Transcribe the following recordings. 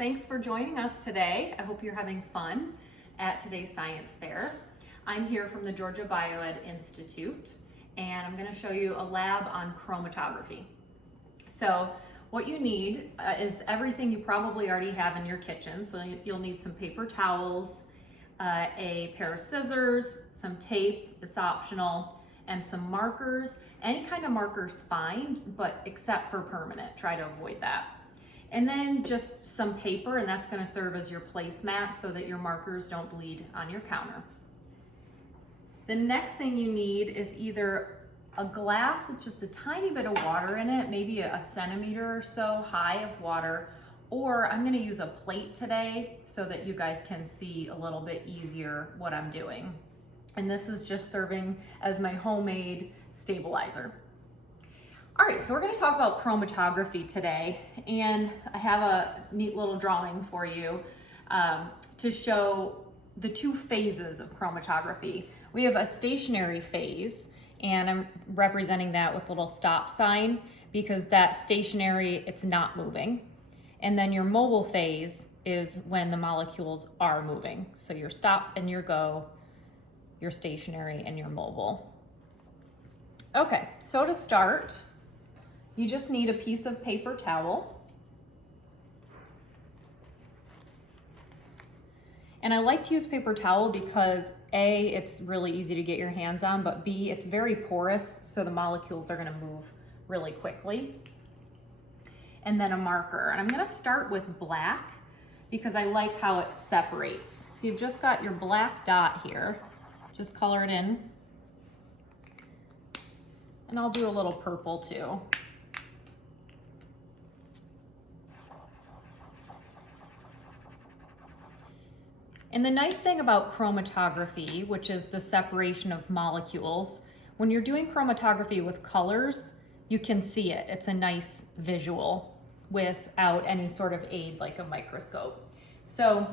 thanks for joining us today. I hope you're having fun at today's science fair. I'm here from the Georgia Bioed Institute, and I'm going to show you a lab on chromatography. So what you need is everything you probably already have in your kitchen. So you'll need some paper towels, a pair of scissors, some tape, it's optional, and some markers. Any kind of marker's fine, but except for permanent, try to avoid that. And then just some paper, and that's going to serve as your placemat so that your markers don't bleed on your counter. The next thing you need is either a glass with just a tiny bit of water in it, maybe a centimeter or so high of water, or I'm going to use a plate today so that you guys can see a little bit easier what I'm doing. And this is just serving as my homemade stabilizer. All right, so we're going to talk about chromatography today, and I have a neat little drawing for you to show the two phases of chromatography. We have a stationary phase, and I'm representing that with a little stop sign because that stationary, it's not moving. And then your mobile phase is when the molecules are moving. So your stop and your go, your stationary and your mobile. Okay, so to start, you just need a piece of paper towel. And I like to use paper towel because A, it's really easy to get your hands on, but B, it's very porous, so the molecules are gonna move really quickly. And then a marker. And I'm gonna start with black because I like how it separates. So you've just got your black dot here. Just color it in. And I'll do a little purple too. And the nice thing about chromatography, which is the separation of molecules, when you're doing chromatography with colors, you can see it. It's a nice visual without any sort of aid like a microscope. So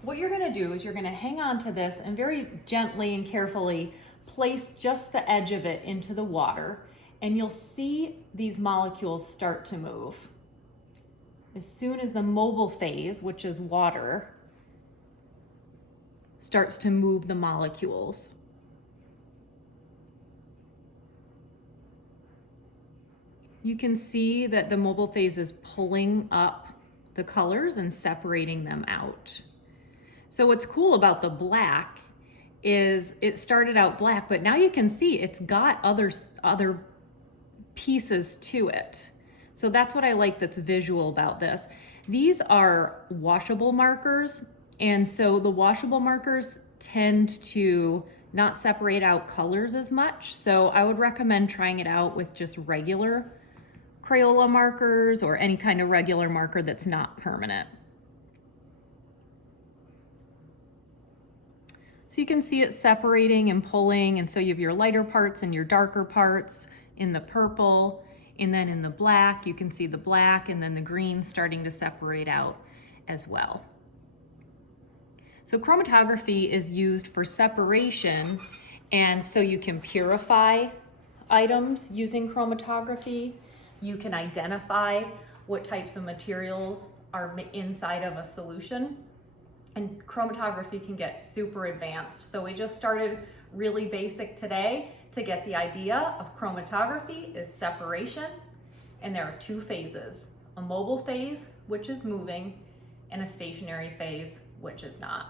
what you're gonna do is you're gonna hang on to this and very gently and carefully place just the edge of it into the water, and you'll see these molecules start to move. As soon as the mobile phase, which is water, starts to move the molecules. You can see that the mobile phase is pulling up the colors and separating them out. So what's cool about the black is it started out black, but now you can see it's got other pieces to it. So that's what I like that's visual about this. These are washable markers, and so the washable markers tend to not separate out colors as much. So I would recommend trying it out with just regular Crayola markers or any kind of regular marker that's not permanent. So you can see it separating and pulling, and so you have your lighter parts and your darker parts in the purple, and then in the black, you can see the black and then the green starting to separate out as well. So chromatography is used for separation, and so you can purify items using chromatography. You can identify what types of materials are inside of a solution. And chromatography can get super advanced. So we just started really basic today to get the idea of chromatography is separation, and there are two phases: a mobile phase, which is moving, and a stationary phase, which is not.